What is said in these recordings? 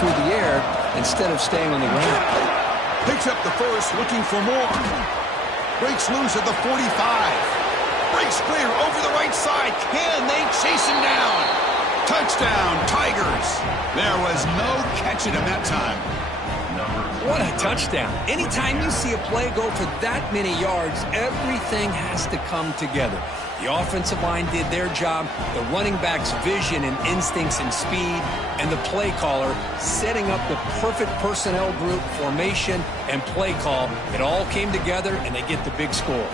through the air instead of staying on the ground. Picks up the first, looking for more. Breaks loose at the 45. Breaks clear over the right side. Can they chase him down? Touchdown, Tigers. There was no catching him that time. What a touchdown. Anytime you see a play go for that many yards, everything has to come together. The offensive line did their job, the running back's vision and instincts and speed, and the play caller setting up the perfect personnel group, formation, and play call. It all came together, and they get the big score.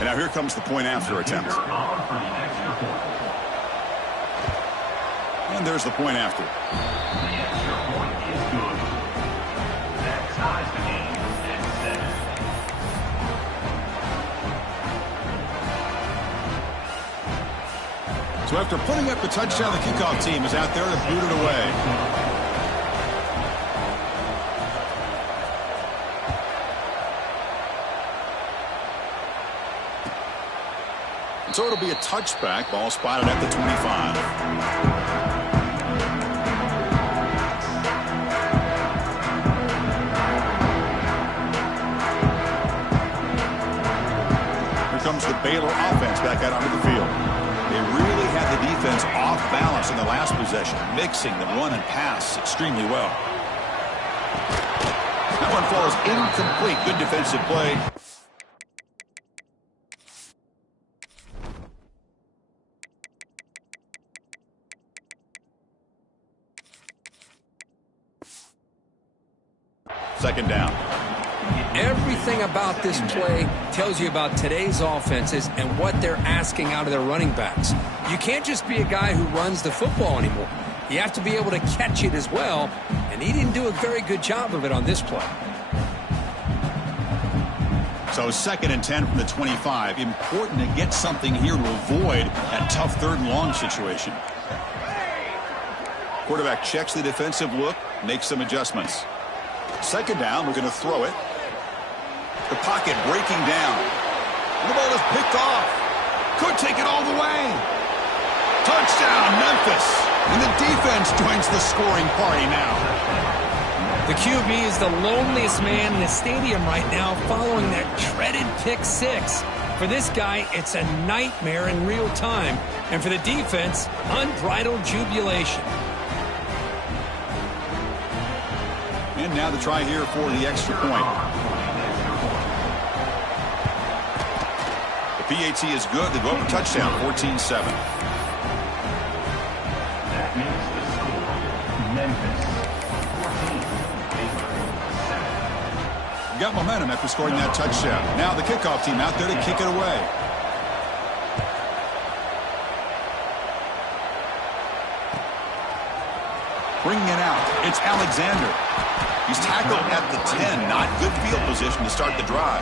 And now here comes the point after attempt. And there's the point after. So after putting up the touchdown, the kickoff team is out there to boot it away. So it'll be a touchback. Ball spotted at the 25. Here comes the Baylor offense back out onto the field. They really had the defense off balance in the last possession, mixing the run and pass extremely well. That one falls incomplete. Good defensive play. Second down. Everything about this play tells you about today's offenses and what they're asking out of their running backs. You can't just be a guy who runs the football anymore. You have to be able to catch it as well, and he didn't do a very good job of it on this play. So 2nd and 10 from the 25. Important to get something here to avoid that tough 3rd and long situation. Quarterback checks the defensive look, makes some adjustments. 2nd down, we're going to throw it. The pocket breaking down. And the ball is picked off. Could take it all the way. Touchdown, Memphis. And the defense joins the scoring party now. The QB is the loneliest man in the stadium right now following that dreaded pick 6. For this guy, it's a nightmare in real time. And for the defense, unbridled jubilation. And now the try here for the extra point. The PAT is good. They go up a touchdown, 14-7. That makes the score Memphis 14. Got momentum after scoring that touchdown. Now the kickoff team out there to kick it away. Bringing it out. It's Alexander. He's tackled at the 10. Not good field position to start the drive.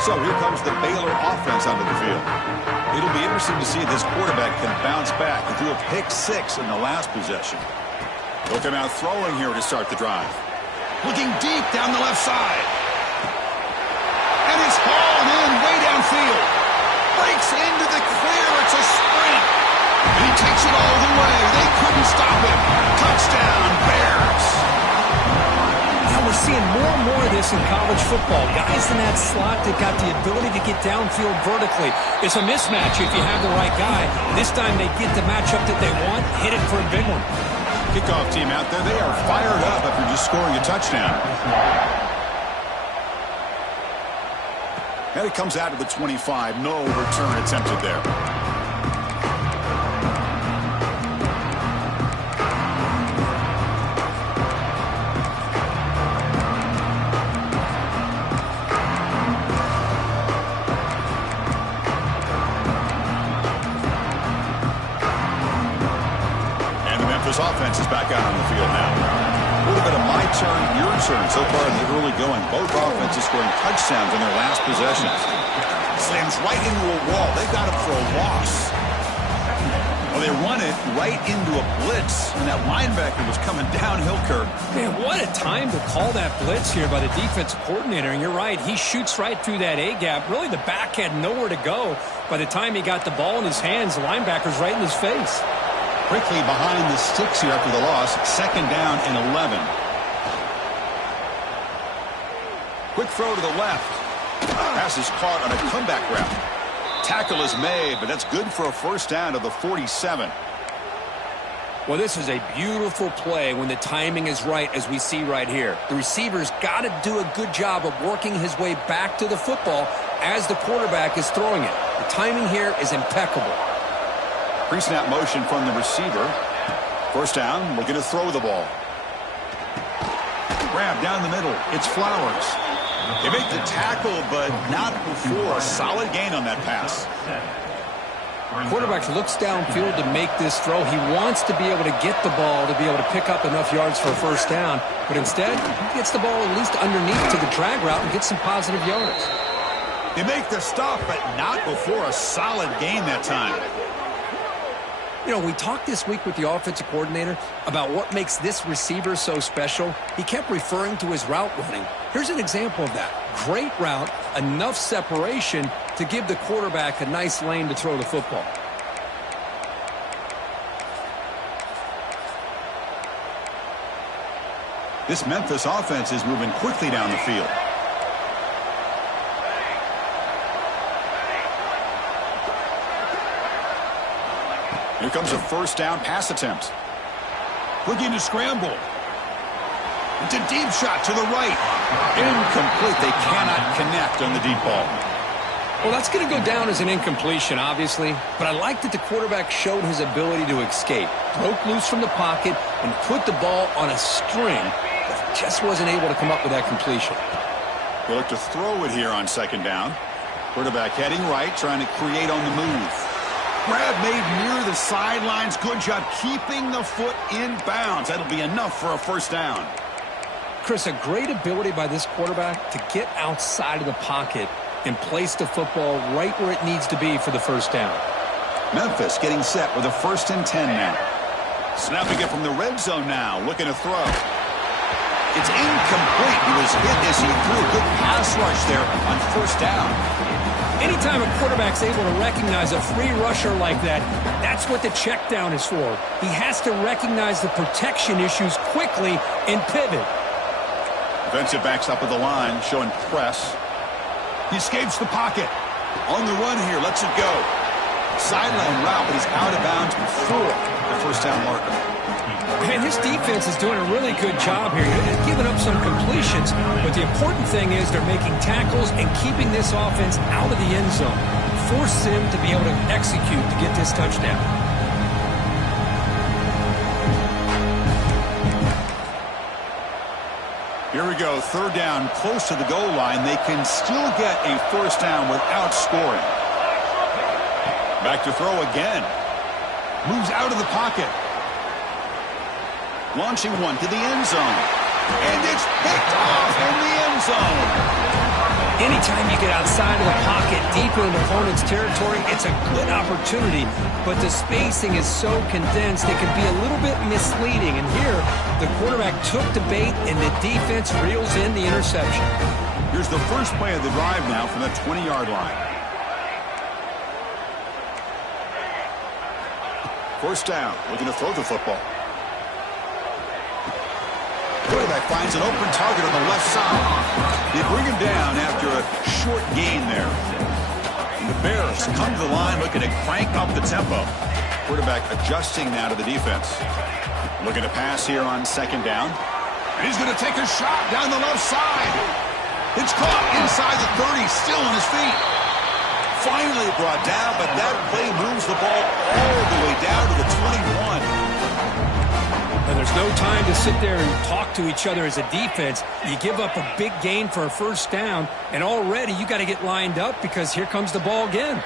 So here comes the Baylor offense onto the field. It'll be interesting to see if this quarterback can bounce back. He threw a pick 6 in the last possession. He'll come out throwing here to start the drive. Looking deep down the left side. And it's hauled in way downfield. Breaks into the clear. It's a sprint. And he takes it all the way. They couldn't stop him. Touchdown, Bears. Now we're seeing more and more of this in college football. Guys in that slot that got the ability to get downfield vertically. It's a mismatch if you have the right guy. This time they get the matchup that they want, hit it for a big one. Kickoff team out there, they are fired up after just scoring a touchdown. And it comes out to the 25. No return attempted there. Offense is back out on the field now. A little bit of my turn, your turn so far in the early going. Both offenses scoring touchdowns in their last possessions. Slams right into a wall. They've got him for a loss. Well, they run it right into a blitz, and that linebacker was coming downhill, Kirk. Man, what a time to call that blitz here by the defensive coordinator. And you're right, he shoots right through that A-gap. Really, the back had nowhere to go. By the time he got the ball in his hands, the linebacker's right in his face. Quickly behind the sticks here after the loss. 2nd down and 11. Quick throw to the left. Pass is caught on a comeback route. Tackle is made, but that's good for a 1st down to the 47. Well, this is a beautiful play when the timing is right, as we see right here. The receiver's got to do a good job of working his way back to the football as the quarterback is throwing it. The timing here is impeccable. Pre-snap motion from the receiver. 1st down, looking to throw the ball. Grab down the middle. It's Flowers. They make the tackle, but not before a solid gain on that pass. Quarterback looks downfield to make this throw. He wants to be able to get the ball to be able to pick up enough yards for a 1st down. But instead, he gets the ball at least underneath to the drag route and gets some positive yards. They make the stop, but not before a solid gain that time. You know, we talked this week with the offensive coordinator about what makes this receiver so special. He kept referring to his route running. Here's an example of that. Great route, enough separation to give the quarterback a nice lane to throw the football. This Memphis offense is moving quickly down the field. Here comes a 1st down pass attempt. Looking to scramble. It's a deep shot to the right. Incomplete. They cannot connect on the deep ball. Well, that's going to go down as an incompletion, obviously. But I like that the quarterback showed his ability to escape. Broke loose from the pocket and put the ball on a string. But just wasn't able to come up with that completion. They look to throw it here on 2nd down. Quarterback heading right, trying to create on the move. Grab made near the sidelines. Good job keeping the foot in bounds. That'll be enough for a 1st down. Chris, a great ability by this quarterback to get outside of the pocket and place the football right where it needs to be for the 1st down. Memphis getting set with a 1st and 10 now. Snapping it from the red zone now. Looking to throw. It's incomplete. He was hit as he threw a good pass rush there on 1st down. Anytime a quarterback's able to recognize a free rusher like that, that's what the check down is for. He has to recognize the protection issues quickly and pivot. Defensive backs up at the line, showing press. He escapes the pocket. On the run here, lets it go. Sideline route, but he's out of bounds before the 1st down marker. Man, this defense is doing a really good job here. They're giving up some completions, but the important thing is they're making tackles and keeping this offense out of the end zone. Force them to be able to execute to get this touchdown. Here we go, 3rd down, close to the goal line. They can still get a 1st down without scoring. Back to throw again. Moves out of the pocket. Launching one to the end zone. And it's picked off in the end zone. Anytime you get outside of the pocket, deep in an opponent's territory, it's a good opportunity. But the spacing is so condensed, it can be a little bit misleading. And here, the quarterback took the bait, and the defense reels in the interception. Here's the first play of the drive now from the 20-yard line. 1st down, looking to throw the football. Quarterback finds an open target on the left side. They bring him down after a short gain there. And the Bears come to the line looking to crank up the tempo. Quarterback adjusting now to the defense. Looking to pass here on 2nd down. And he's going to take a shot down the left side. It's caught inside the 30, still on his feet. Finally brought down, but that play moves the ball all the way down to the 21. And there's no time to sit there and talk to each other as a defense. You give up a big gain for a 1st down, and already you got to get lined up because here comes the ball again.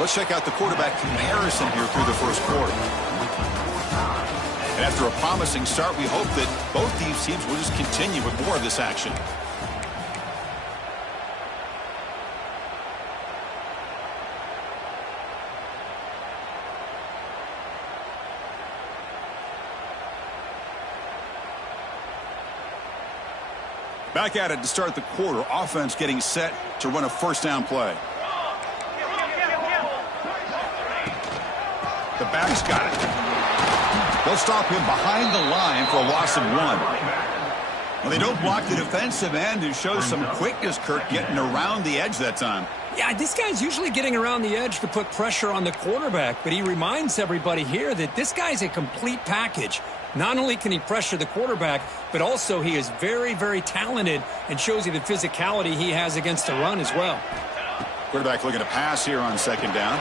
Let's check out the quarterback comparison here through the first quarter. And after a promising start, we hope that both these teams will just continue with more of this action. Back at it to start the quarter. Offense getting set to run a first down play. The back's got it. They'll stop him behind the line for a loss of 1. Well, they don't block the defensive end, who shows some quickness, Kirk, getting around the edge that time. Yeah, this guy's usually getting around the edge to put pressure on the quarterback, but he reminds everybody here that this guy's a complete package. Not only can he pressure the quarterback, but also he is very, very talented and shows you the physicality he has against the run as well. Quarterback looking to pass here on second down.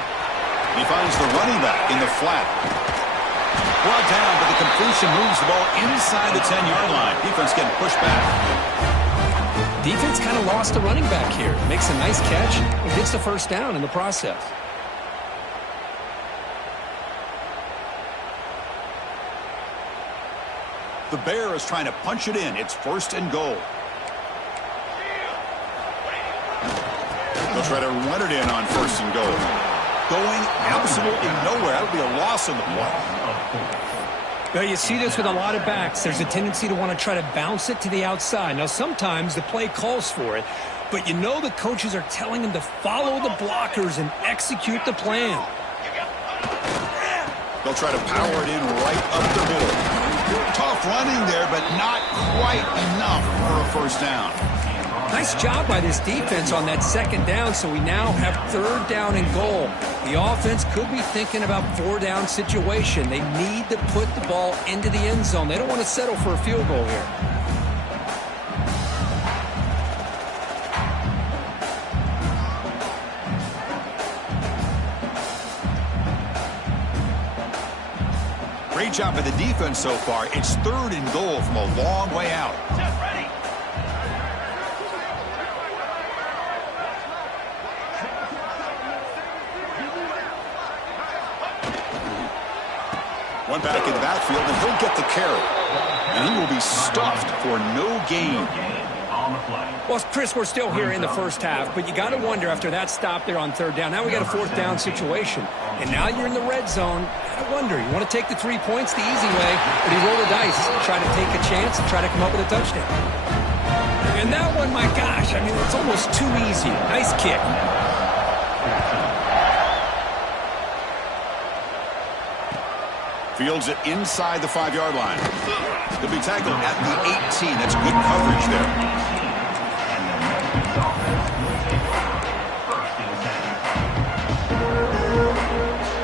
He finds the running back in the flat. Brought down, but the completion moves the ball inside the 10-yard line. Defense getting pushed back. Defense kind of lost the running back here. Makes a nice catch and gets the first down in the process. The Bear is trying to punch it in. It's first and goal. They'll try to run it in on first and goal. Going absolutely nowhere. That'll be a loss on the play. Well, you see this with a lot of backs. There's a tendency to want to try to bounce it to the outside. Now, sometimes the play calls for it, but you know the coaches are telling them to follow the blockers and execute the plan. They'll try to power it in right up the middle. Tough running there, but not quite enough for a first down. Nice job by this defense on that second down, so we now have third down and goal. The offense could be thinking about four-down situation. They need to put the ball into the end zone. They don't want to settle for a field goal here. Great job by the defense so far. It's third and goal from a long way out. One back in the backfield, and he'll get the carry. And he will be stuffed for no gain. Well, Chris, we're still here in the first half, but you got to wonder after that stop there on third down. Now we got a fourth down situation. And now you're in the red zone. I wonder, you want to take the 3 points the easy way, but you roll the dice, try to take a chance, and try to come up with a touchdown. And that one, my gosh, I mean, it's almost too easy. Nice kick. Fields it inside the 5-yard line. He'll be tackled at the 18. That's good coverage there.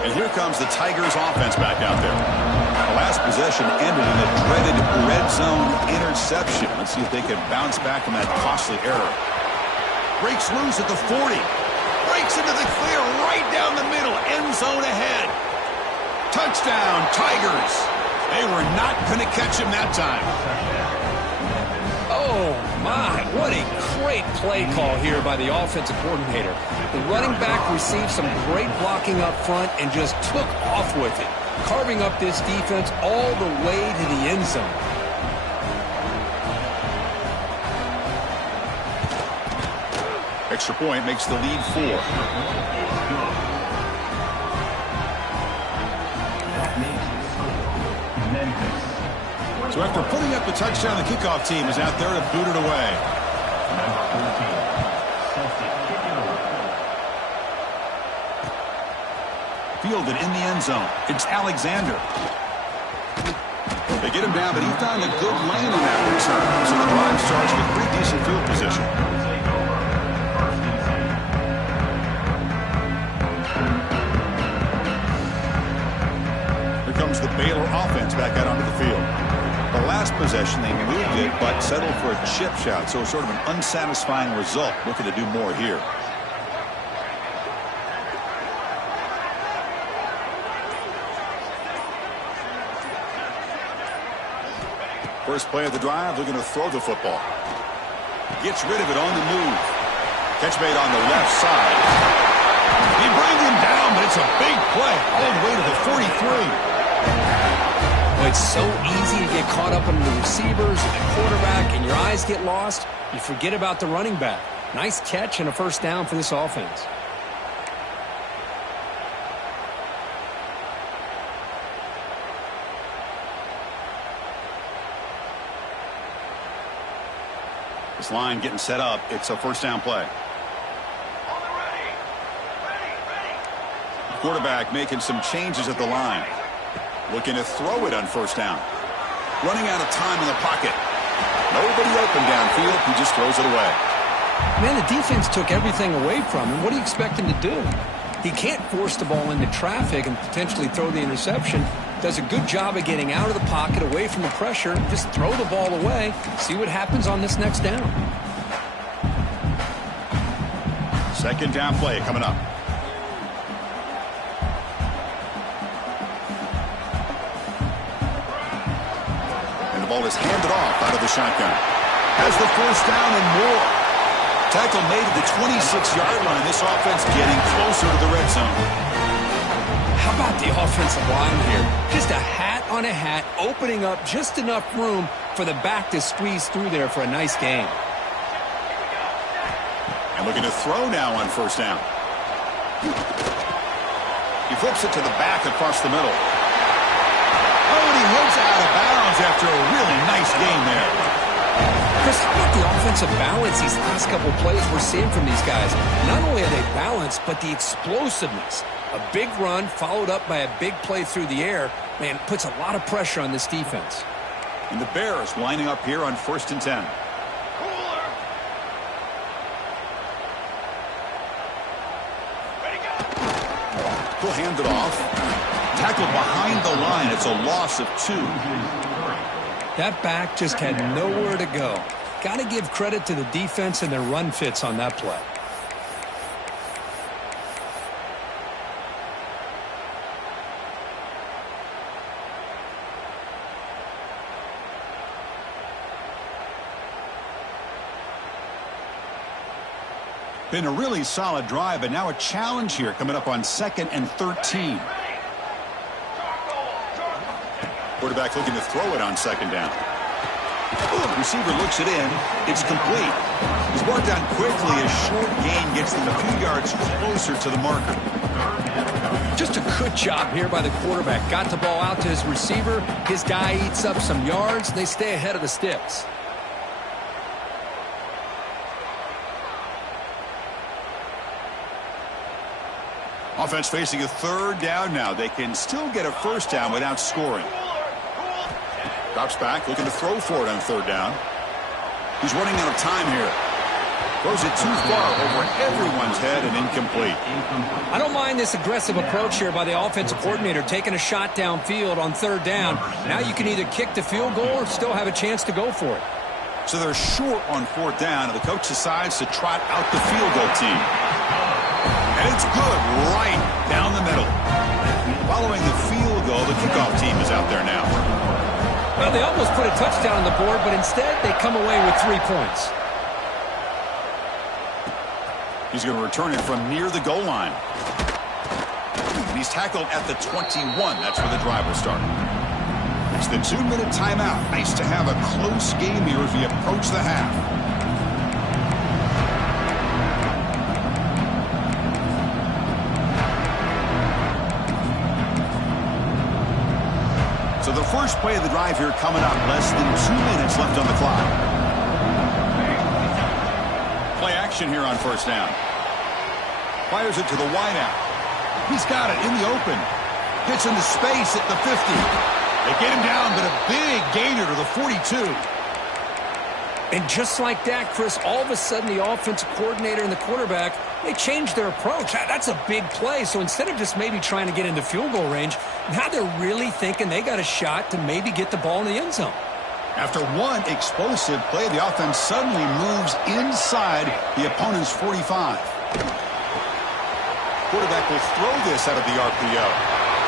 And here comes the Tigers offense back out there. The last possession ended in a dreaded red zone interception. Let's see if they can bounce back from that costly error. Breaks loose at the 40. Breaks into the clear right down the middle. End zone ahead. Touchdown, Tigers. They were not going to catch him that time. Oh, my. What a great play call here by the offensive coordinator. The running back received some great blocking up front and just took off with it, carving up this defense all the way to the end zone. Extra point makes the lead 4. So after putting up the touchdown, the kickoff team is out there to boot it away. Fielded in the end zone. It's Alexander. They get him down, but he found a good lane in that return. So the drive starts with pretty decent field position. Here comes the Baylor offense back out onto the field. The last possession, they moved it, but settled for a chip shot, so sort of an unsatisfying result. Looking to do more here. First play of the drive, looking to throw the football. Gets rid of it on the move. Catch made on the left side. He brings him down, but it's a big play all the way to the 43. Well, it's so easy to get caught up in the receivers and the quarterback, and your eyes get lost. You forget about the running back. Nice catch and a first down for this offense. This line getting set up. It's a first down play. Quarterback making some changes at the line. Looking to throw it on first down. Running out of time in the pocket. Nobody open downfield. He just throws it away. Man, the defense took everything away from him. What do you expect him to do? He can't force the ball into traffic and potentially throw the interception. Does a good job of getting out of the pocket, away from the pressure. Just throw the ball away. See what happens on this next down. Second down play coming up. And the ball is handed off out of the shotgun. Has the first down and more. Tackle made at the 26-yard line. This offense getting closer to the red zone. How about the offensive line here? Just a hat on a hat, opening up just enough room for the back to squeeze through there for a nice gain. And looking to throw now on first down. He flips it to the back across the middle. Oh, and he hits out of bounds after a really nice gain there. Chris, how about the offensive balance these last couple of plays we're seeing from these guys? Not only are they balanced, but the explosiveness. A big run followed up by a big play through the air, man, puts a lot of pressure on this defense. And the Bears lining up here on 1st and 10. He'll hand it off. Tackled behind the line. It's a loss of 2. That back just had nowhere to go. Got to give credit to the defense and their run fits on that play. Been a really solid drive, but now a challenge here coming up on 2nd and 13. Quarterback looking to throw it on 2nd down. The receiver looks it in. It's complete. He's brought down quickly. A short gain gets them a few yards closer to the marker. Just a good job here by the quarterback. Got the ball out to his receiver. His guy eats up some yards. They stay ahead of the sticks. Offense facing a 3rd down now. They can still get a first down without scoring. Drops back, looking to throw for it on 3rd down. He's running out of time here. Throws it too far over everyone's head and incomplete. I don't mind this aggressive approach here by the offensive coordinator, taking a shot downfield on 3rd down. Now you can either kick the field goal or still have a chance to go for it. So they're short on 4th down, and the coach decides to trot out the field goal team. And it's good right down the middle. Following the field goal, the kickoff team is out there now. Well, they almost put a touchdown on the board, but instead they come away with 3 points. He's going to return it from near the goal line. And he's tackled at the 21. That's where the drive will start. It's the 2-minute timeout. Nice to have a close game here as we approach the half. So the first play of the drive here coming up. Less than 2 minutes left on the clock. Play action here on 1st down. Fires it to the wideout. He's got it in the open. Gets into space at the 50. They get him down, but a big gainer to the 42. And just like that, Chris, all of a sudden the offensive coordinator and the quarterback, they changed their approach. That's a big play. So instead of just maybe trying to get into field goal range, now they're really thinking they got a shot to maybe get the ball in the end zone. After one explosive play, the offense suddenly moves inside the opponent's 45. Quarterback will throw this out of the RPO.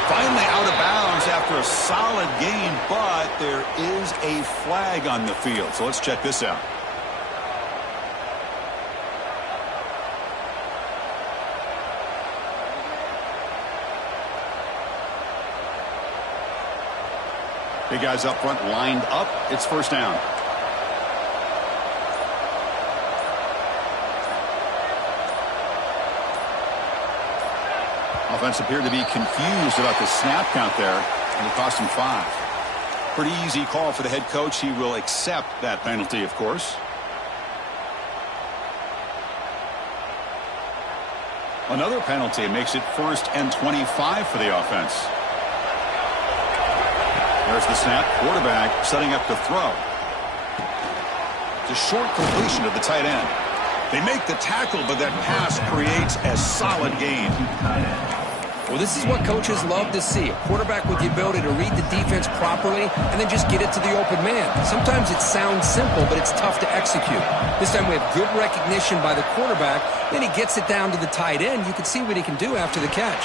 Finally out of bounds after a solid gain, but there is a flag on the field. So let's check this out. Big guys up front lined up. It's first down. Offense appeared to be confused about the snap count there, and it cost him 5. Pretty easy call for the head coach. He will accept that penalty, of course. Another penalty makes it 1st and 25 for the offense. There's the snap. Quarterback setting up to throw. It's a short completion to the tight end. They make the tackle, but that pass creates a solid gain. Well, this is what coaches love to see. A quarterback with the ability to read the defense properly and then just get it to the open man. Sometimes it sounds simple, but it's tough to execute. This time we have good recognition by the quarterback. Then he gets it down to the tight end. You can see what he can do after the catch.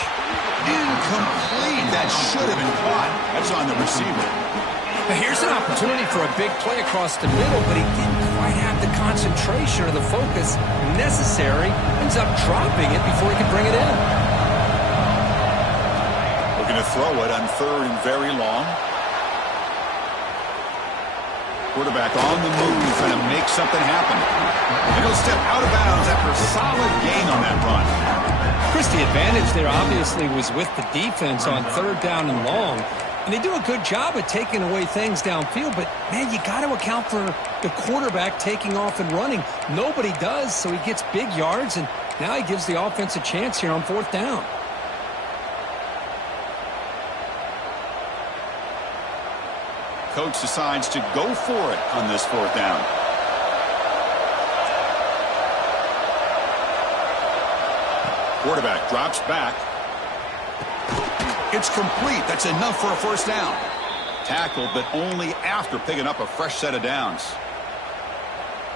Incomplete. That should have been caught. That's on the receiver. Now here's an opportunity for a big play across the middle, but he didn't quite have the concentration or the focus necessary. Ends up dropping it before he could bring it in. Looking to throw it on 3rd and very long. Quarterback on the move, trying to make something happen. And he'll step out of bounds after a solid gain on that run. Chris, the advantage there obviously was with the defense on 3rd down and long. And they do a good job at taking away things downfield, but, man, you got to account for the quarterback taking off and running. Nobody does, so he gets big yards, and now he gives the offense a chance here on 4th down. Coach decides to go for it on this 4th down. Quarterback drops back. It's complete. That's enough for a first down. Tackled, but only after picking up a fresh set of downs.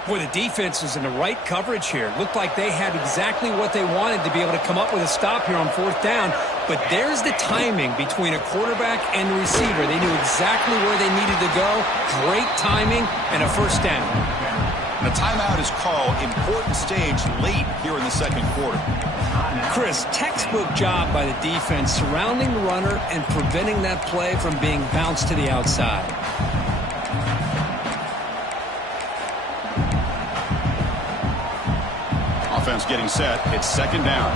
Boy, the defense is in the right coverage here. Looked like they had exactly what they wanted to be able to come up with a stop here on 4th down. But there's the timing between a quarterback and the receiver. They knew exactly where they needed to go. Great timing and a first down. A timeout is called. Important stage late here in the 2nd quarter. Chris, textbook job by the defense surrounding the runner and preventing that play from being bounced to the outside. Offense getting set. It's 2nd down.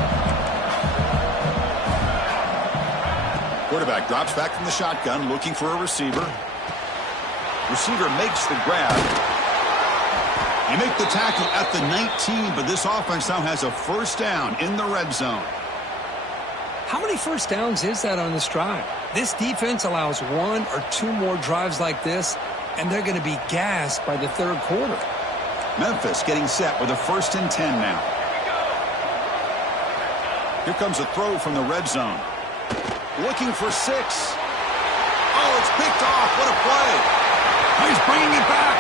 Quarterback drops back from the shotgun, looking for a receiver. Receiver makes the grab. You make the tackle at the 19, but this offense now has a first down in the red zone. How many first downs is that on this drive? This defense allows 1 or 2 more drives like this, and they're going to be gassed by the 3rd quarter. Memphis getting set with a 1st and 10 now. Here comes a throw from the red zone. Looking for 6. Oh, it's picked off. What a play. Oh, he's bringing it back.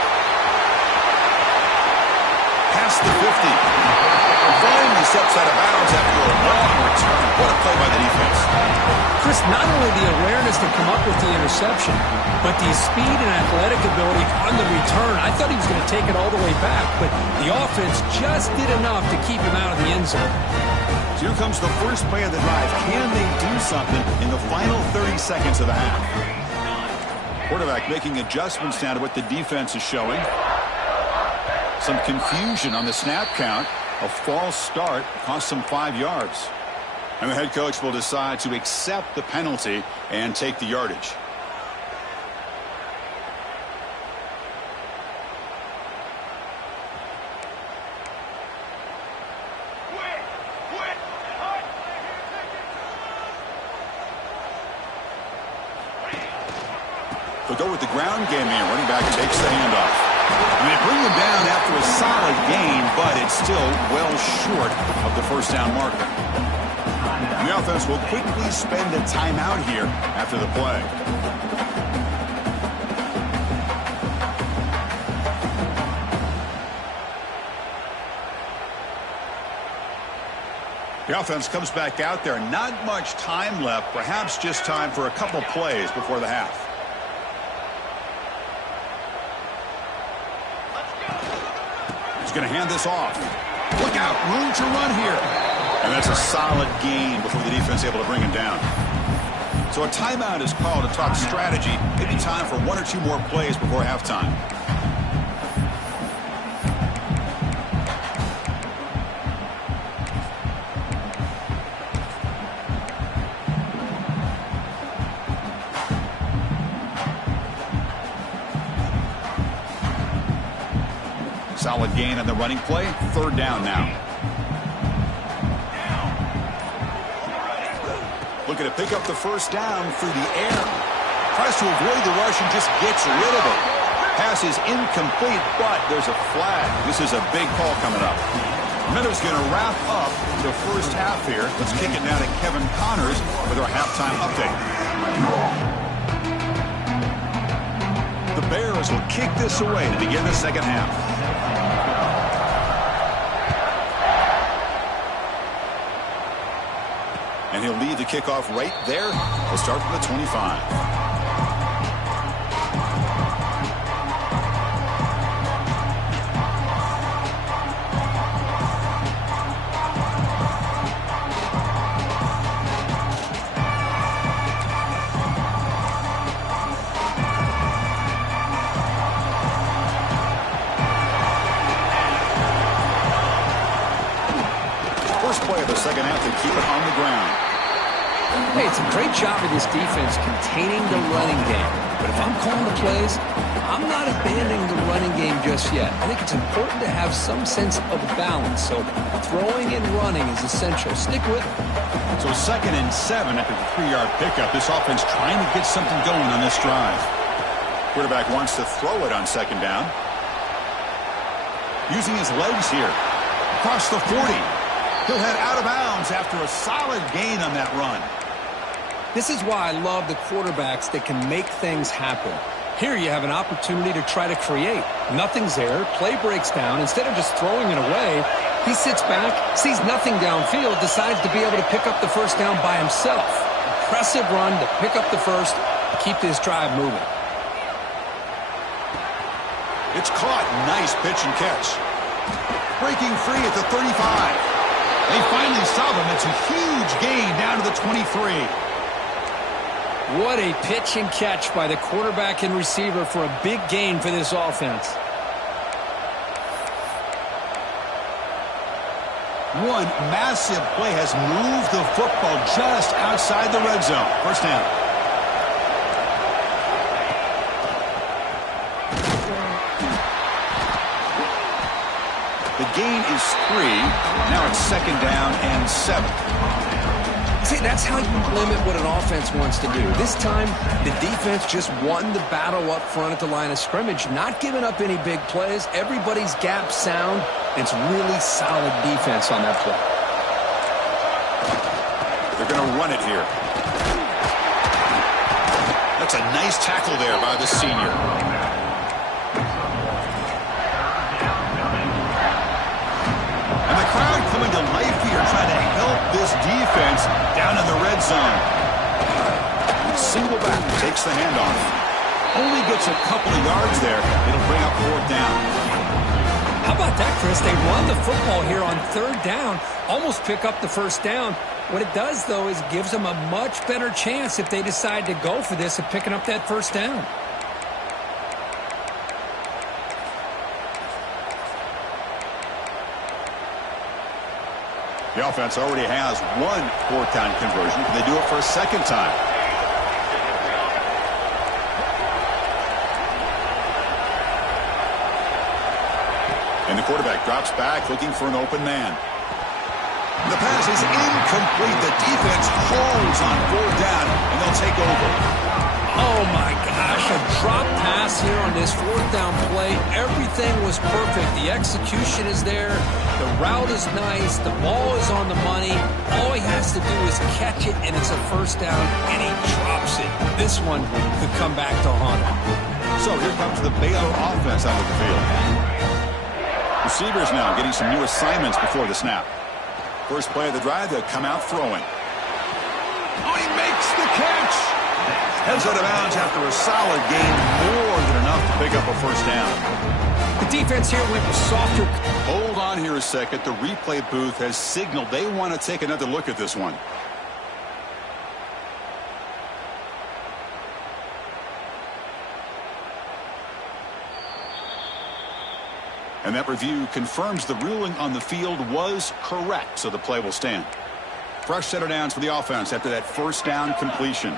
Past the 50. Finally steps out of bounds after a long return. What a play by the defense. Chris, not only the awareness to come up with the interception, but the speed and athletic ability on the return. I thought he was going to take it all the way back, but the offense just did enough to keep him out of the end zone. Here comes the first play of the drive. Can they do something in the final 30 seconds of the half? Quarterback making adjustments now to what the defense is showing. Some confusion on the snap count. A false start cost them 5 yards. And the head coach will decide to accept the penalty and take the yardage. They'll go with the ground game here. Running back takes the handoff. And they bring him down after a solid gain, but it's still well short of the first down marker. The offense will quickly spend a timeout here after the play. The offense comes back out there. Not much time left. Perhaps just time for a couple plays before the half. He's going to hand this off. Look out, room to run here. And that's a solid gain before the defense able to bring him down. So a timeout is called to talk strategy. Maybe time for 1 or 2 more plays before halftime. Solid gain on the running play. 3rd down now. Looking to pick up the 1st down through the air. Tries to avoid the rush and just gets rid of it. Pass is incomplete, but there's a flag. This is a big call coming up. Meadows going to wrap up the first half here. Let's kick it now to Kevin Connors with our halftime update. The Bears will kick this away to begin the second half. And he'll lead the kickoff right there. We'll start from the 25. First play of the second half to keep it on the ground. Hey, it's a great job of this defense containing the running game. But if I'm calling the plays, I'm not abandoning the running game just yet. I think it's important to have some sense of balance. So throwing and running is essential. Stick with it. So 2nd and 7 after the 3-yard pickup. This offense trying to get something going on this drive. Quarterback wants to throw it on 2nd down. Using his legs here. Across the 40. He'll head out of bounds after a solid gain on that run. This is why I love the quarterbacks that can make things happen. Here you have an opportunity to try to create. Nothing's there. Play breaks down. Instead of just throwing it away, he sits back, sees nothing downfield, decides to be able to pick up the 1st down by himself. Impressive run to pick up the 1st, keep this drive moving. It's caught. Nice pitch and catch. Breaking free at the 35. They finally solve him. It's a huge gain down to the 23. What a pitch and catch by the quarterback and receiver for a big gain for this offense. One massive play has moved the football just outside the red zone. 1st down. The gain is 3. Now it's 2nd down and 7. See, that's how you limit what an offense wants to do. This time, the defense just won the battle up front at the line of scrimmage, not giving up any big plays. Everybody's gap sound. It's really solid defense on that play. They're going to run it here. That's a nice tackle there by the senior. And the crowd coming to life here, trying to help this defense down in the red zone. Single back takes the handoff. Only gets a couple of yards there. It'll bring up 4th down. How about that, Chris? They run the football here on 3rd down, almost pick up the 1st down. What it does, though, is it gives them a much better chance if they decide to go for this of picking up that 1st down. The offense already has 1 4th down conversion. Can they do it for a 2nd time? And the quarterback drops back looking for an open man. The pass is incomplete. The defense holds on 4th down, and they'll take over. Oh, my gosh, a drop pass here on this 4th down play. Everything was perfect. The execution is there. The route is nice. The ball is on the money. All he has to do is catch it, and it's a 1st down, and he drops it. This one could come back to haunt him. So here comes the Baylor offense out of the field. Receivers now getting some new assignments before the snap. First play of the drive, they'll come out throwing. Oh, he makes the catch. Heads out of bounds after a solid gain, more than enough to pick up a 1st down. The defense here went with softer. Hold on here a second. The replay booth has signaled they want to take another look at this one. And that review confirms the ruling on the field was correct, so the play will stand. Fresh set of downs for the offense after that first down completion.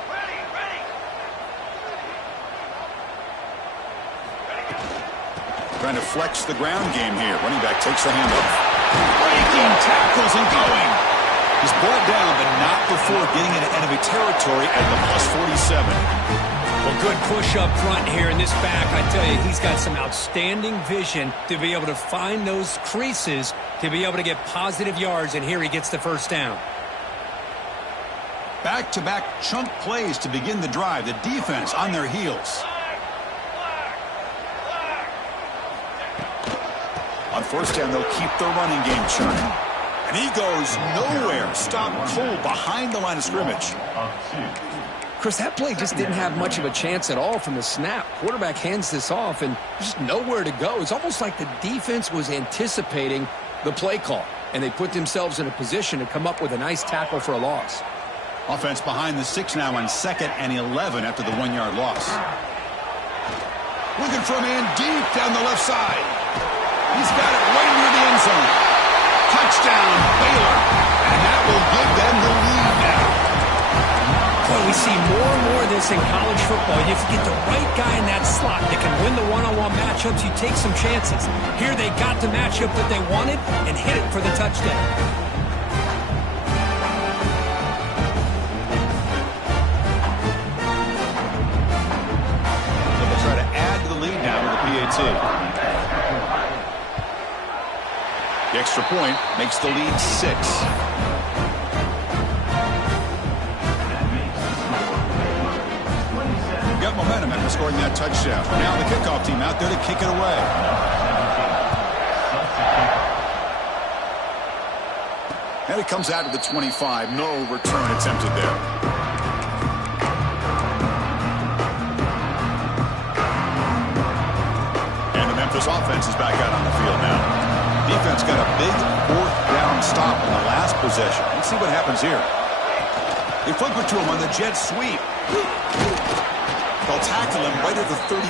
Trying to flex the ground game here. Running back takes the handoff. Breaking tackles and going. He's brought down, but not before getting into enemy territory at the +47. Well, good push up front here in this back. I tell you, he's got some outstanding vision to be able to find those creases to be able to get positive yards, and here he gets the first down. Back-to-back chunk plays to begin the drive. The defense on their heels. On first down, they'll keep their running game churning. And he goes nowhere. Stop cold behind the line of scrimmage. Chris, that play just didn't have much of a chance at all from the snap. Quarterback hands this off and just nowhere to go. It's almost like the defense was anticipating the play call, and they put themselves in a position to come up with a nice tackle for a loss. Offense behind the 6 now on 2nd and 11 after the 1-yard loss. Looking for a man deep down the left side. He's got it right near the end zone. Touchdown, Baylor. And that will give them the lead now. Boy, we see more and more of this in college football. If you get the right guy in that slot that can win the one-on-one matchups, you take some chances. Here they got the matchup that they wanted and hit it for the touchdown. So they'll try to add to the lead now with the PAT. The extra point makes the lead 6. Got momentum after scoring that touchdown. Now the kickoff team out there to kick it away. And it comes out to the 25. No return attempted there. And the Memphis offense is back out on the field now. Defense got a big 4th down stop in the last possession. Let's see what happens here. They flip it to him on the jet sweep. They'll tackle him right at the 31.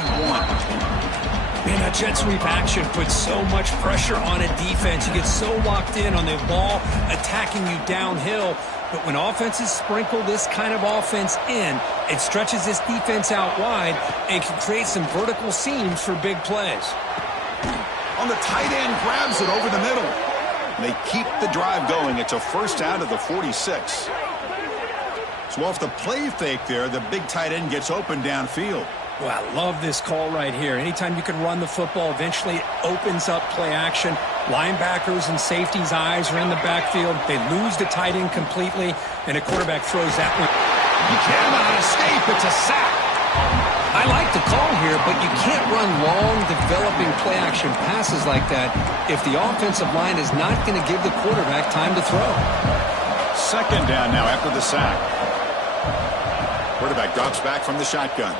Man, that jet sweep action puts so much pressure on a defense. You get so locked in on the ball attacking you downhill. But when offenses sprinkle this kind of offense in, it stretches this defense out wide and can create some vertical seams for big plays. On the tight end, grabs it over the middle. And they keep the drive going. It's a first down to the 46. So off the play fake there, the big tight end gets open downfield. Well, I love this call right here. Anytime you can run the football, eventually it opens up play action. Linebackers and safeties' eyes are in the backfield. They lose the tight end completely, and a quarterback throws that one. He cannot escape. It's a sack. I like the call here, but you can't run long, developing play-action passes like that if the offensive line is not going to give the quarterback time to throw. Second down now after the sack. Quarterback drops back from the shotgun.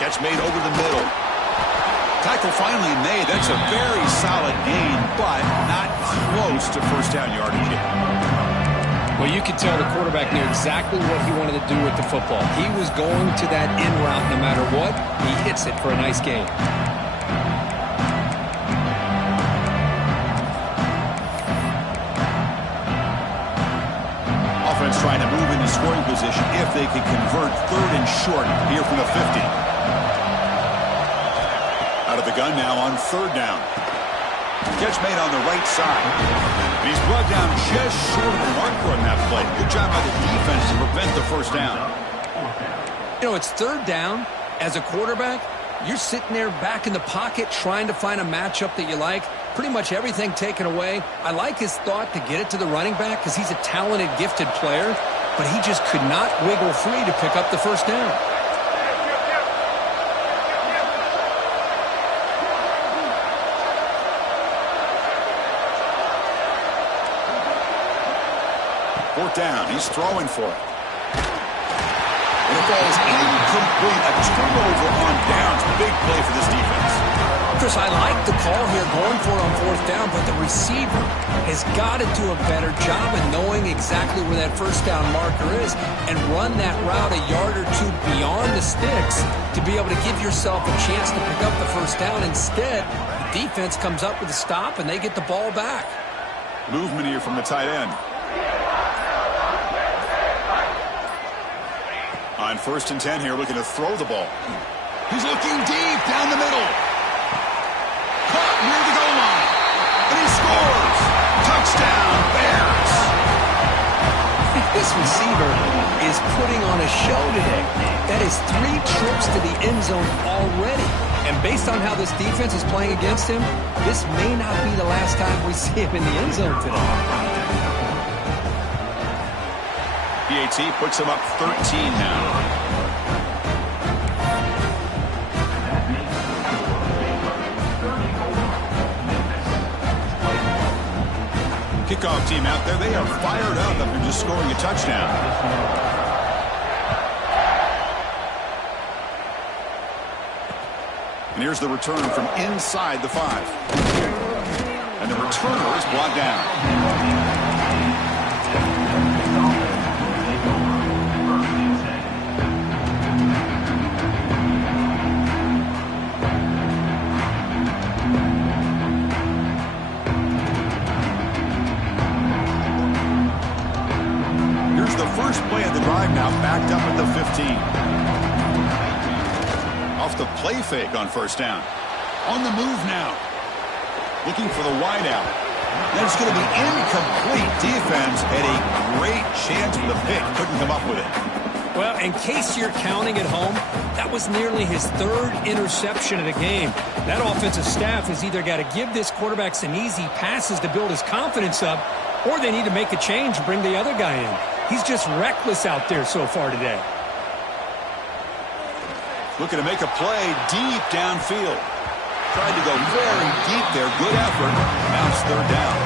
Catch made over the middle. Tackle finally made. That's a very solid gain, but not close to first down yardage yet. Well, you could tell the quarterback knew exactly what he wanted to do with the football. He was going to that in route no matter what. He hits it for a nice gain. Offense trying to move into scoring position if they can convert 3rd and short here from the 50. Out of the gun now on 3rd down. Catch made on the right side. And he's brought down just short of the marker on that play. Good job by the defense to prevent the first down. You know, it's 3rd down. As a quarterback, you're sitting there back in the pocket trying to find a matchup that you like. Pretty much everything taken away. I like his thought to get it to the running back because he's a talented, gifted player, but he just could not wiggle free to pick up the first down. Fourth down. He's throwing for it. And it falls incomplete. A turnover on downs. Big play for this defense. Chris, I like the call here going for it on 4th down, but the receiver has got to do a better job of knowing exactly where that first down marker is and run that route a yard or two beyond the sticks to be able to give yourself a chance to pick up the first down. Instead, he defense comes up with a stop, and they get the ball back. Movement here from the tight end. On 1st and 10 here, looking to throw the ball. He's looking deep down the middle. Caught near the goal line. And he scores. Touchdown, Bears. This receiver is putting on a show today. That is 3 trips to the end zone already. And based on how this defense is playing against him, this may not be the last time we see him in the end zone today. PAT puts him up 13 now. Kickoff team out there. They are fired up after just scoring a touchdown. And here's the return from inside the 5. And the returner is brought down. First play of the drive now, backed up at the 15. Off the play fake on 1st down. On the move now. Looking for the wideout. That's going to be incomplete. Defense had a great chance for the pick. Couldn't come up with it. Well, in case you're counting at home, that was nearly his 3rd interception of the game. That offensive staff has either got to give this quarterback some easy passes to build his confidence up, or they need to make a change and bring the other guy in. He's just reckless out there so far today. Looking to make a play deep downfield. Tried to go very deep there. Good effort. Now it's 3rd down.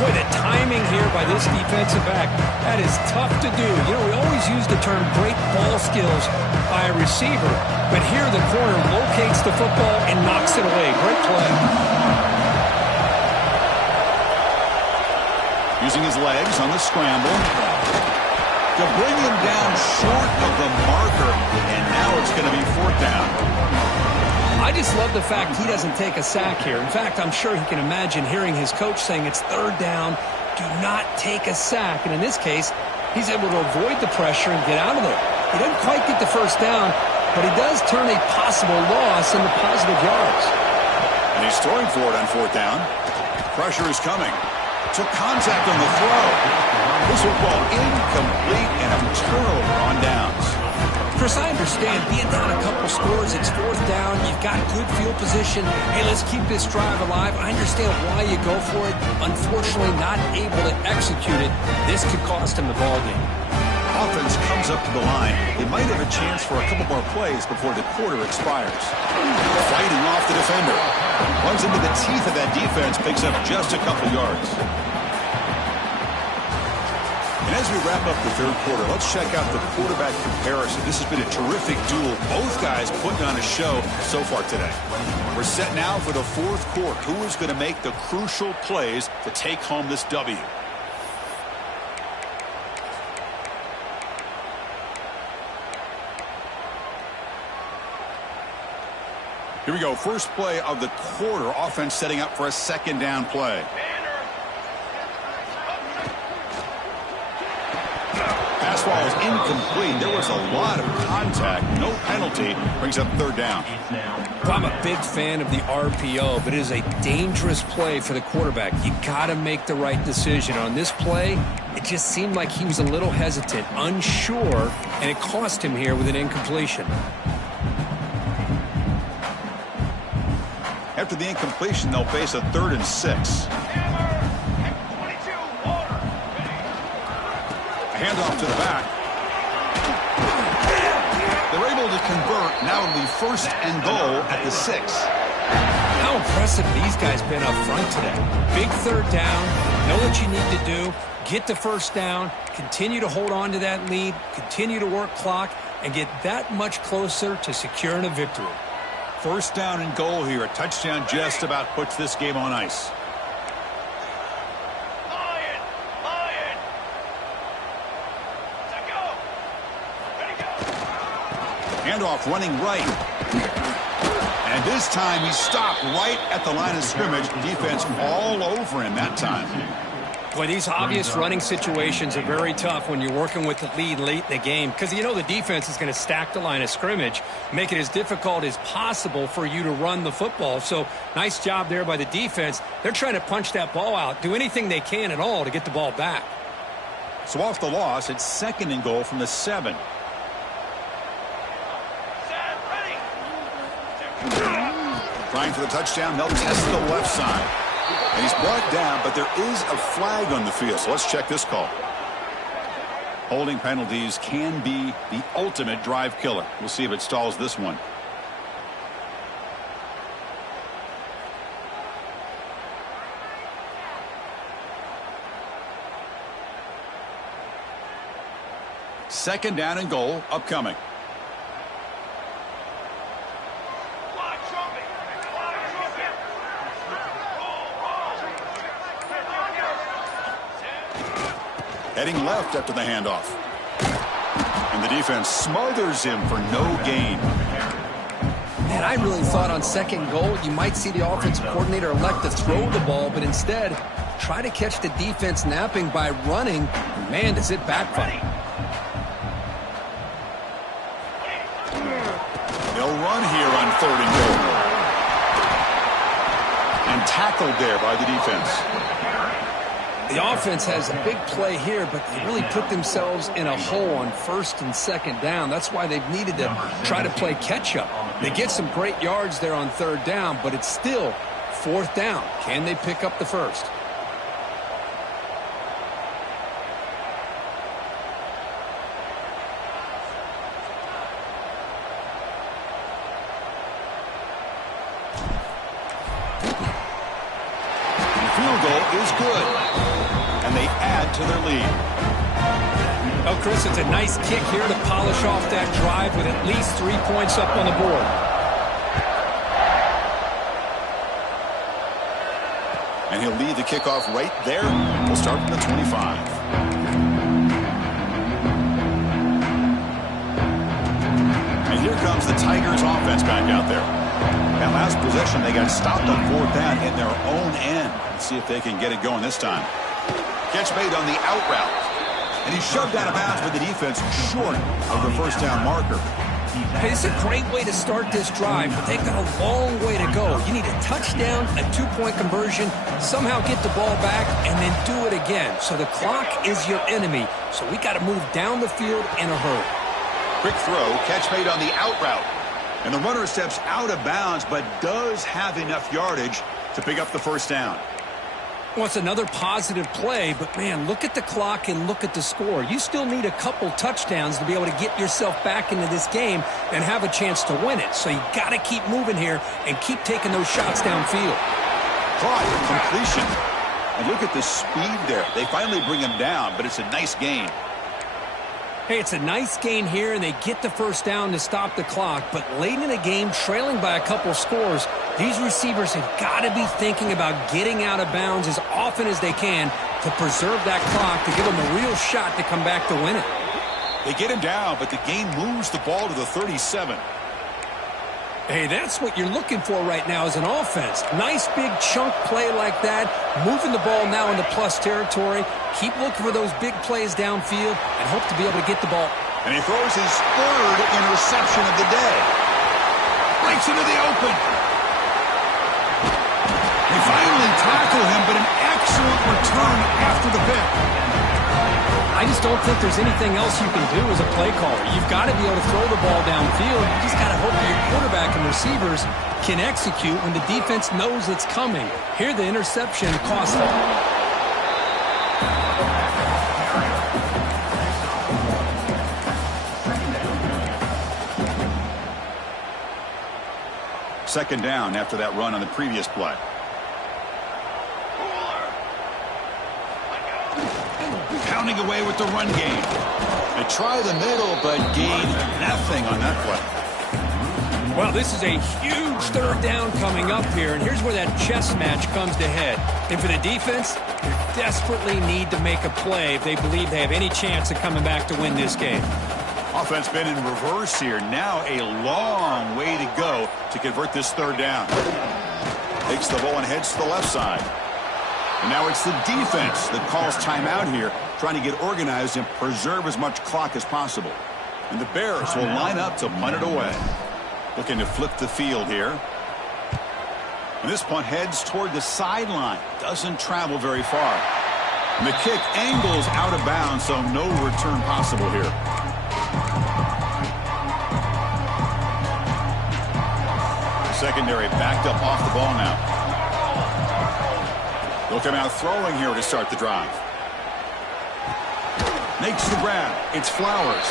Boy, the timing here by this defensive back, that is tough to do. You know, we always use the term great ball skills by a receiver, but here the corner locates the football and knocks it away. Great play. Using his legs on the scramble to bring him down short of the marker, and now it's going to be 4th down. I just love the fact he doesn't take a sack here. In fact, I'm sure he can imagine hearing his coach saying it's 3rd down, do not take a sack. And in this case, he's able to avoid the pressure and get out of there. He doesn't quite get the 1st down, but he does turn a possible loss into positive yards. And he's throwing for it on 4th down. Pressure is coming. Took contact on the throw. This football incomplete and a turnover on downs. Chris, I understand being down a couple scores, it's 4th down, you've got good field position. Hey, let's keep this drive alive. I understand why you go for it. Unfortunately, not able to execute it. This could cost him the ball game. Offense comes up to the line. They might have a chance for a couple more plays before the quarter expires. Fighting off the defender. Runs into the teeth of that defense, picks up just a couple yards. And as we wrap up the 3rd quarter, let's check out the quarterback comparison. This has been a terrific duel. Both guys putting on a show so far today. We're set now for the 4th quarter. Who is going to make the crucial plays to take home this W? Here we go. First play of the quarter. Offense setting up for a 2nd down play. Pass ball is incomplete. There was a lot of contact. No penalty. Brings up 3rd down. Well, I'm a big fan of the RPO, but it is a dangerous play for the quarterback. You got to make the right decision. On this play, it just seemed like he was a little hesitant, unsure, and it cost him here with an incompletion. After the incompletion, they'll face a 3rd and 6. A handoff to the back. They're able to convert. Now it'll be 1st and goal at the 6. How impressive these guys been up front today. Big 3rd down. Know what you need to do. Get the 1st down. Continue to hold on to that lead. Continue to work clock and get that much closer to securing a victory. 1st down and goal here. A touchdown just about puts this game on ice. Handoff running right. And this time he stopped right at the line of scrimmage. Defense all over him that time. Well, these obvious running situations are very tough when you're working with the lead late in the game because you know the defense is going to stack the line of scrimmage, make it as difficult as possible for you to run the football. So nice job there by the defense. They're trying to punch that ball out, do anything they can at all to get the ball back. So off the loss, it's 2nd and goal from the 7. Trying for the touchdown, they'll test the left side. And he's brought down, but there is a flag on the field. So let's check this call. Holding penalties can be the ultimate drive killer. We'll see if it stalls this one. Second down and goal upcoming. Heading left after the handoff. And the defense smothers him for no gain. Man, I really thought on 2nd goal you might see the offensive coordinator elect to throw the ball, but instead try to catch the defense napping by running. Man, does it backfire. They'll run here on 3rd and goal. And tackled there by the defense. The offense has a big play here, but they really put themselves in a hole on 1st and 2nd down. That's why they've needed to try to play catch-up. They get some great yards there on 3rd down, but it's still 4th down. Can they pick up the 1st? The field goal is good. And they add to their lead. Oh, Chris, it's a nice kick here to polish off that drive with at least 3 points up on the board. And he'll lead the kickoff right there. We'll start from the 25. And here comes the Tigers offense back out there. That last possession, they got stopped on 4th down in their own end. Let's see if they can get it going this time. Catch made on the out route. And he's shoved out of bounds with the defense short of the 1st down marker. Hey, it's a great way to start this drive, but they've got a long way to go. You need a touchdown, a 2-point conversion, somehow get the ball back, and then do it again. So the clock is your enemy. So we got to move down the field in a hurry. Quick throw, catch made on the out route. And the runner steps out of bounds, but does have enough yardage to pick up the 1st down. Well, it's another positive play, but, man, look at the clock and look at the score. You still need a couple touchdowns to be able to get yourself back into this game and have a chance to win it. So you got to keep moving here and keep taking those shots downfield. Caught, completion. And look at the speed there. They finally bring him down, but it's a nice gain. Hey, it's a nice gain here, and they get the 1st down to stop the clock. But late in the game, trailing by a couple scores, these receivers have got to be thinking about getting out of bounds as often as they can to preserve that clock, to give them a real shot to come back to win it. They get him down, but the gain moves the ball to the 37. Hey, that's what you're looking for right now as an offense. Nice big chunk play like that, moving the ball now into plus territory. Keep looking for those big plays downfield and hope to be able to get the ball. And he throws his 3rd interception of the day. Breaks into the open. They finally tackle him, but an excellent return after the pick. I just don't think there's anything else you can do as a play caller. You've got to be able to throw the ball downfield. You just got to hope that your quarterback and receivers can execute when the defense knows it's coming. Here, the interception cost them. Second down after that run on the previous play. Pounding away with the run game. They try the middle, but gain nothing on that play. Well, this is a huge 3rd down coming up here, and here's where that chess match comes to head. And for the defense, they desperately need to make a play if they believe they have any chance of coming back to win this game. Offense been in reverse here. Now a long way to go to convert this third down. Takes the ball and heads to the left side. And now it's the defense that calls timeout here, trying to get organized and preserve as much clock as possible. And the Bears will line up to punt it away. Looking to flip the field here. And this punt heads toward the sideline. Doesn't travel very far. And the kick angles out of bounds, so no return possible here. Secondary backed up off the ball now. They'll come out throwing here to start the drive. Makes the grab. It's Flowers.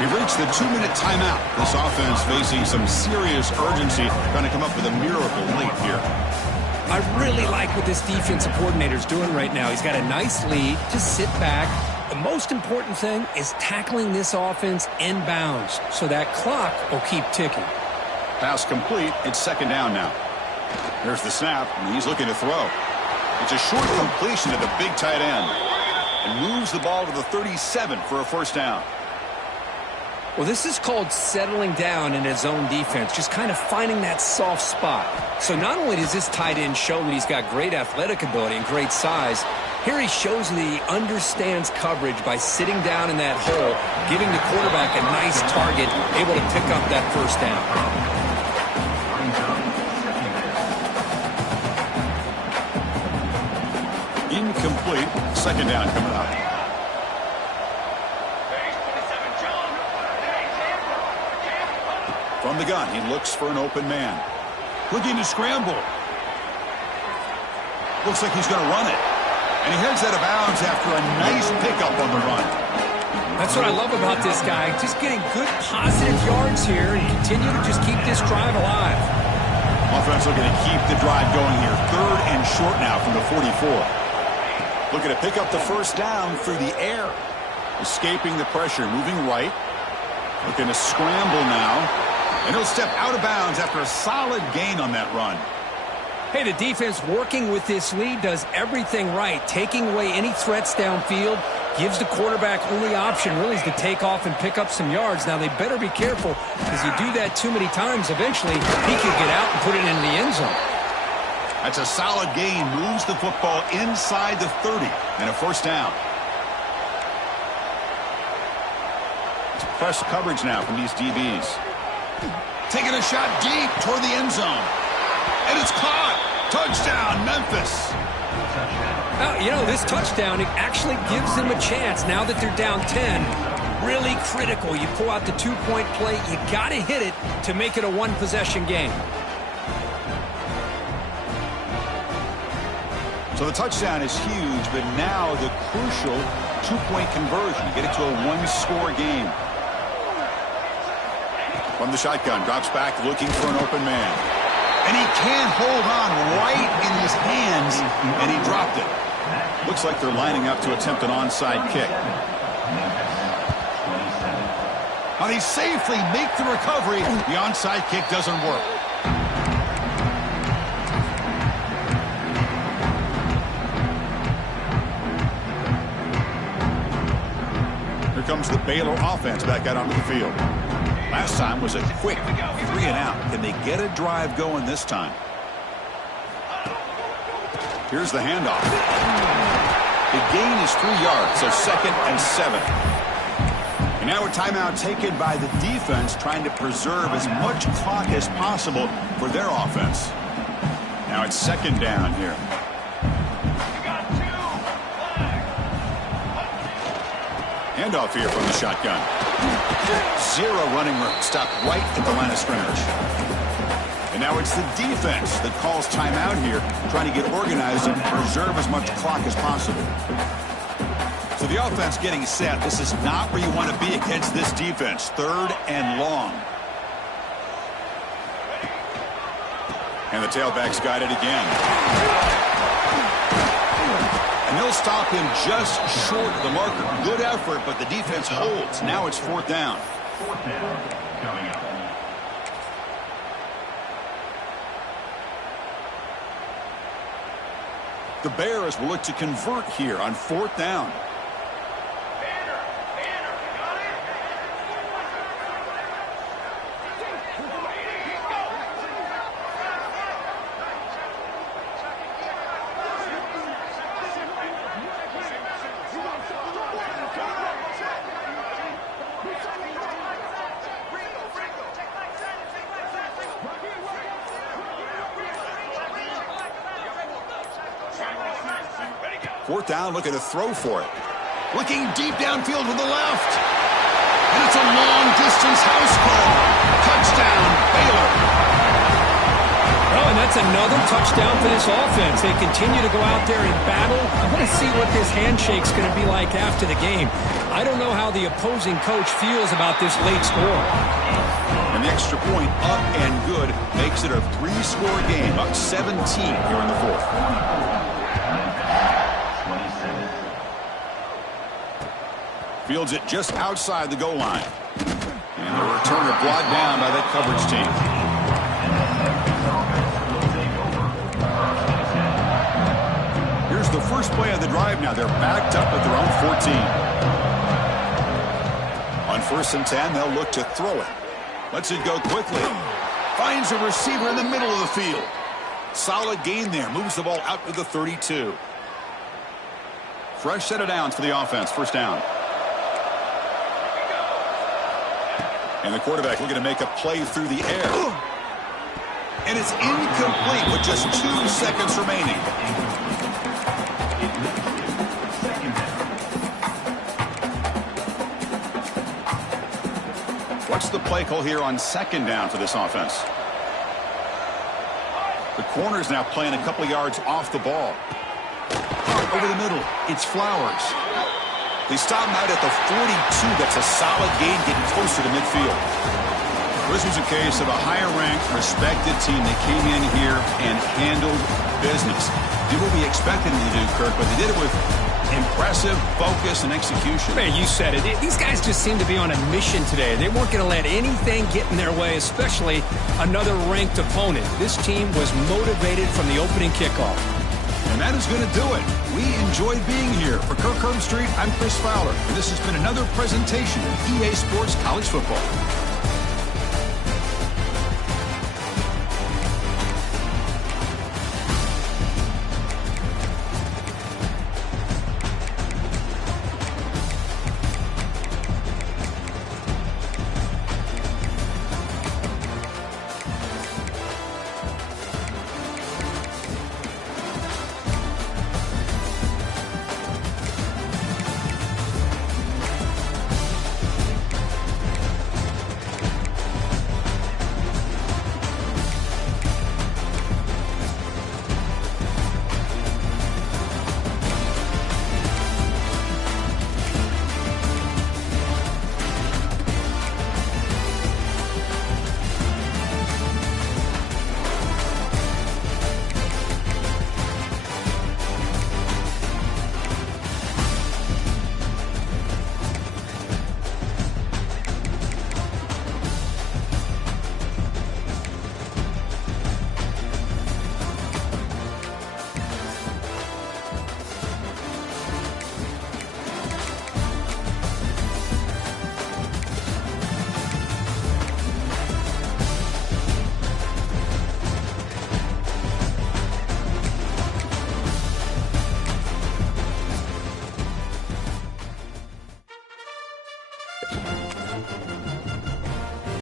We've reached the 2-minute timeout. This offense facing some serious urgency, trying to come up with a miracle late here. I really like what this defensive coordinator's doing right now. He's got a nice lead. Just sit back. The most important thing is tackling this offense inbounds so that clock will keep ticking. Pass complete. It's second down now. There's the snap, and he's looking to throw. It's a short completion to the big tight end. And moves the ball to the 37 for a first down. Well, this is called settling down in his own defense, just kind of finding that soft spot. So not only does this tight end show that he's got great athletic ability and great size, here he shows that he understands coverage by sitting down in that hole, giving the quarterback a nice target, able to pick up that first down. Incomplete. Second down coming up. From the gun, he looks for an open man. Looking to scramble. Looks like he's going to run it. And he heads out of bounds after a nice pickup on the run. That's what I love about this guy. Just getting good positive yards here and continue to just keep this drive alive. Offense looking to keep the drive going here. Third and short now from the 44. Looking to pick up the first down through the air. Escaping the pressure, moving right. Looking to scramble now. And he'll step out of bounds after a solid gain on that run. Hey, the defense working with this lead does everything right. Taking away any threats downfield, gives the quarterback only option really is to take off and pick up some yards. Now, they better be careful because you do that too many times, eventually he could get out and put it into the end zone. That's a solid gain. Moves the football inside the 30 and a first down. It's press coverage now from these DBs. Taking a shot deep toward the end zone. And it's caught. Touchdown, Memphis. You know, this touchdown, it actually gives them a chance now that they're down 10. Really critical. You pull out the two-point play. You got to hit it to make it a one-possession game. So the touchdown is huge, but now the crucial two-point conversion to get it to a one-score game. From the shotgun, drops back looking for an open man. And he can't hold on right in his hands, and he dropped it. Looks like they're lining up to attempt an onside kick. Now they safely make the recovery. The onside kick doesn't work. Here comes the Baylor offense back out onto the field. Last time was a quick 3-and-out. Can they get a drive going this time? Here's the handoff. The gain is 3 yards, so second and 7. And now a timeout taken by the defense, trying to preserve as much clock as possible for their offense. Now it's second down here. Handoff here from the shotgun. Zero running room. Stopped right at the line of scrimmage. And now it's the defense that calls timeout here, trying to get organized and preserve as much clock as possible. So the offense getting set. This is not where you want to be against this defense. Third and long. And the tailback's got it again. And they'll stop him just short of the marker. Good effort, but the defense holds. Now it's fourth down. Fourth down coming up. The Bears will look to convert here on fourth down. Fourth down, looking to throw for it. Looking deep downfield with the left. And it's a long-distance house call. Touchdown, Baylor. Oh, and that's another touchdown for this offense. They continue to go out there and battle. I want to see what this handshake's going to be like after the game. I don't know how the opposing coach feels about this late score. And the extra point up and good makes it a 3-score game, up 17 here in the fourth. Fields it just outside the goal line. And the returner brought down by that coverage team. Here's the first play of the drive now. They're backed up at their own 14. On 1st and 10, they'll look to throw it. Lets it go quickly. Finds a receiver in the middle of the field. Solid gain there. Moves the ball out to the 32. Fresh set of downs for the offense. First down. And the quarterback looking to make a play through the air. And it's incomplete with just 2 seconds remaining. What's the play call here on 2nd down for this offense? The corner's now playing a couple yards off the ball. Over the middle, it's Flowers. They stop him out at the 42. That's a solid gain, getting closer to midfield. This was a case of a higher-ranked, respected team that came in here and handled business. Did what we expected them to do, Kirk, but they did it with impressive focus and execution. Man, you said it. These guys just seem to be on a mission today. They weren't going to let anything get in their way, especially another ranked opponent. This team was motivated from the opening kickoff. And that is going to do it. We enjoyed being here. For Kirk Herbstreit, I'm Chris Fowler. And this has been another presentation of EA Sports College Football.